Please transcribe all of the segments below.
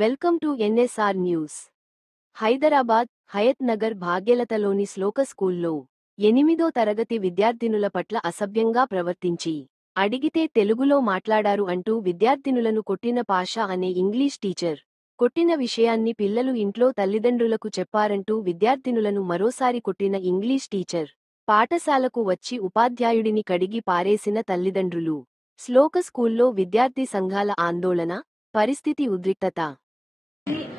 Welcome to NSR news. Hyderabad Hayat Nagar భాగ్యలతలోని శ్లోక స్కూల్లో 8వ తరగతి విద్యార్థినుల పట్ల అసభ్యంగా ప్రవర్తించి అడిగితే తెలుగులో మాట్లాడారు అంటూ విద్యార్థినులను కొట్టిన పాషా అనే ఇంగ్లీష్ టీచర్. కొట్టిన విషయాన్ని పిల్లలు ఇంట్లో తల్లిదండ్రులకు చెప్పారంటూ విద్యార్థినులను మరోసారి కొట్టిన ఇంగ్లీష్ టీచర్. పాఠశాలకు వచ్చి ఉపాధ్యాయుడిని కడిగి పారేసిన తల్లిదండ్రులు. శ్లోక స్కూల్లో విద్యార్థి సంఘాల ఆందోళన, పరిస్థితి ఉద్రిక్తత.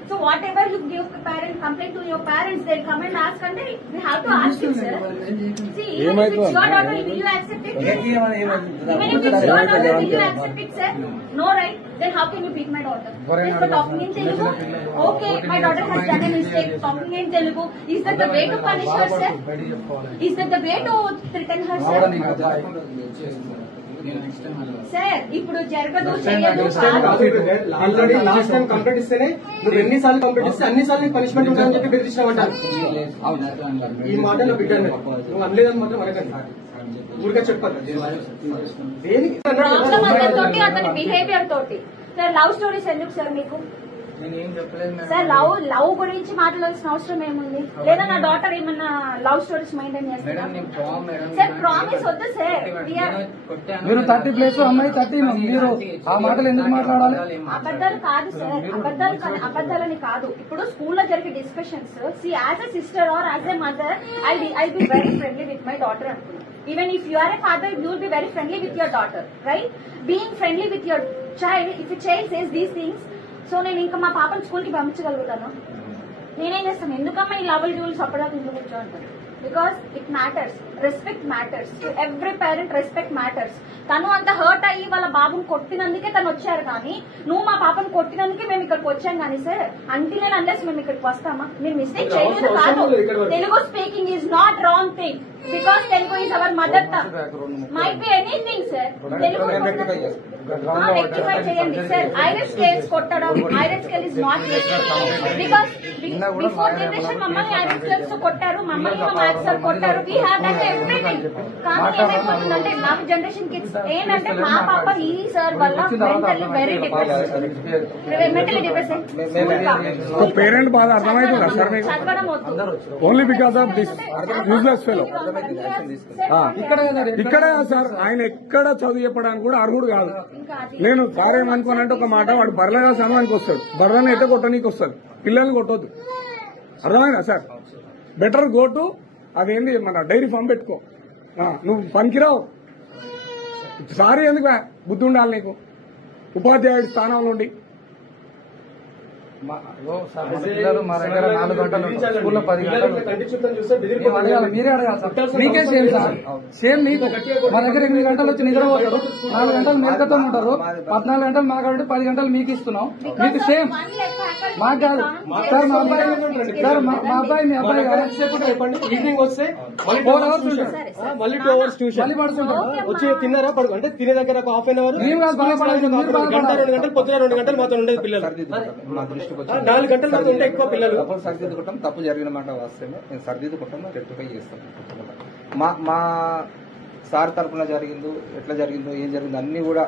So whatever you give complaint to your parents, they'll come and ask, and we have to ask you, sir. See, even if it's your daughter, will you accept it? Even if it's your daughter, will you accept it, sir? No, right? Then how can you beat my daughter? Just for talking in Telugu? Okay, my daughter has done a mistake. Talking in Telugu, is that the way to punish her, sir? Is that the way to threaten her, sir? Sir ఇప్పుడు జరగదు చేయదు already last time complete ఇస్తేనే నువ్వు ఎన్నిసార్లు complete ఇస్తే అన్నిసార్లు punishment ఉంటుందని చెప్పి బెదిరించినావంటారు. ఈ మాటలు బిడ్డను నువ్వు అనలేదని మాత్రం అనకండి, ఊరిగా చెప్పాలి. ప్రాబ్లం అందరితోటి అతని బిహేవియర్ తోటి. సార్ లవ్ స్టోరీస్ ఎందుకు సార్ మీకు? సార్ లవ్ గురించి మాట్లాడాల్సిన అవసరం ఏముంది? లేదా నా డాటర్ ఏమన్నా లవ్ స్టోరీస్ మెయింటైన్ చేస్తారా? సార్ ప్రామిస్ వద్దు సార్. మీరు 30 ప్లేస్ అమ్మాయి 30, మీరు ఆ మాటలు ఎందుకు మాట్లాడాలి? అబద్ధాలు కాదు సార్, అబద్ధాలని కాదు. ఇప్పుడు స్కూల్లో జరిగే discussions, see as a sister or as a mother I be very friendly with my daughter అనుకున్నాను. Even if you are a father, you will be very friendly with your daughter, right? Being friendly with your child, if a child says these things, so నేను ఇంకా మా పాపని school కి పంపించగలుగుతాను. నేనేం చేస్తాను, ఎందుకమ్మా ఈ లవల్ డ్యూల్స్ అప్పటిదాకా ఇంట్లో కూర్చోంటాను? Because it matters, respect matters to every parent, respect matters. తను అంత హర్ట్ అయ్యి వాళ్ళ బాబుని కొట్టినందుకే తను వచ్చారు, కానీ నువ్వు మా పాపని కొట్టినందుకే మేము ఇక్కడికి వచ్చాం. కానీ సార్ అంటిల్ అండ్ అన్లెస్ మేము ఇక్కడికి వస్తామా? మీరు మిస్టేక్ చేయలేదు కాదు. Telugu speaking is not wrong thing, because Telugu is our mother tongue. Might be anything sir. Telugu rectify చేయండి సార్. ఐరన్ స్కేల్స్ కొట్టడం, iron scale is not because before generation మమ్మల్ని ఐరన్ స్కేల్స్ తో కొట్టారు, మమ్మల్ని మ్యాథ్స్ సార్ కొట్టారు. We have done everything. కానీ ఏమైపోతుందంటే నాకు జనరేషన్ కిడ్స్ ఏంటంటే మా పాప ఈ సార్ వల్ల మెంటల్లీ వెరీ డిప్రెషన్. పేరెంట్ బాధ అర్థమవుతుందా సార్ మీకు? చదవడం వద్దు. Only because of this useless fellow. ఇక్కడే సార్ ఆయన ఎక్కడ చదువు చెప్పడానికి కూడా అర్హుడు కాదు. నేను సారేమనుకోనంటే ఒక మాట, వాడు బర్రెగా సమయానికి వస్తాడు, బర్రెని ఎట్ట కొట్టడానికి వస్తాడు, పిల్లల్ని కొట్టొద్దు. అర్థమైనా సార్? బెటర్ గో టు అదేంటి మన డైరీ ఫామ్ పెట్టుకో. నువ్వు పనికిరావు. సారీ ఎందుకు? బుద్ధి ఉండాలి నీకు ఉపాధ్యాయుడి స్థానంలో ఉండి. పిల్లలు మా దగ్గర 4 గంటలు, స్కూల్లో 10 గంటలు. మీరే అడగాలి సార్, మీకే సేమ్ సార్, సేమ్ మీకు. మా దగ్గర 8 గంటలు వచ్చి నిద్రపోతారు, 4 గంటలు మేకతో ఉంటారు, 14 గంటలు మాకు కాబట్టి 10 గంటలు మీకు ఇస్తున్నాం. మీకు సేమ్, మాకు కాదు సార్. మా అబ్బాయి సార్, మా అబ్బాయి మీ అబ్బాయి చెప్పండి. ఈవినింగ్ వస్తే 4 అవర్స్ ఉంటారు, మళ్ళీ 2 అవర్స్ ట్యూషన్, మళ్ళీ పడుతుంటారు. వచ్చి తిన్నారా పడుకు అంటే తినే దగ్గర ఒక హాఫ్ అన్ అవర్, 2 గంటలు పొద్దున 2 గంటలు మాతో ఉండేది పిల్లలు. 4 గంటల తర్వాత ఉంటే ఎక్కువ పిల్లలు. సరిదిద్దుకుంటాం, తప్పు జరిగిన మాట వస్తేనే నేను సరిదిద్దుకుంటాం, రెక్టిఫై చేస్తాం. మా సార్ తరఫున జరిగిందో, ఎట్లా జరిగిందో, ఏం జరిగిందో అన్ని కూడా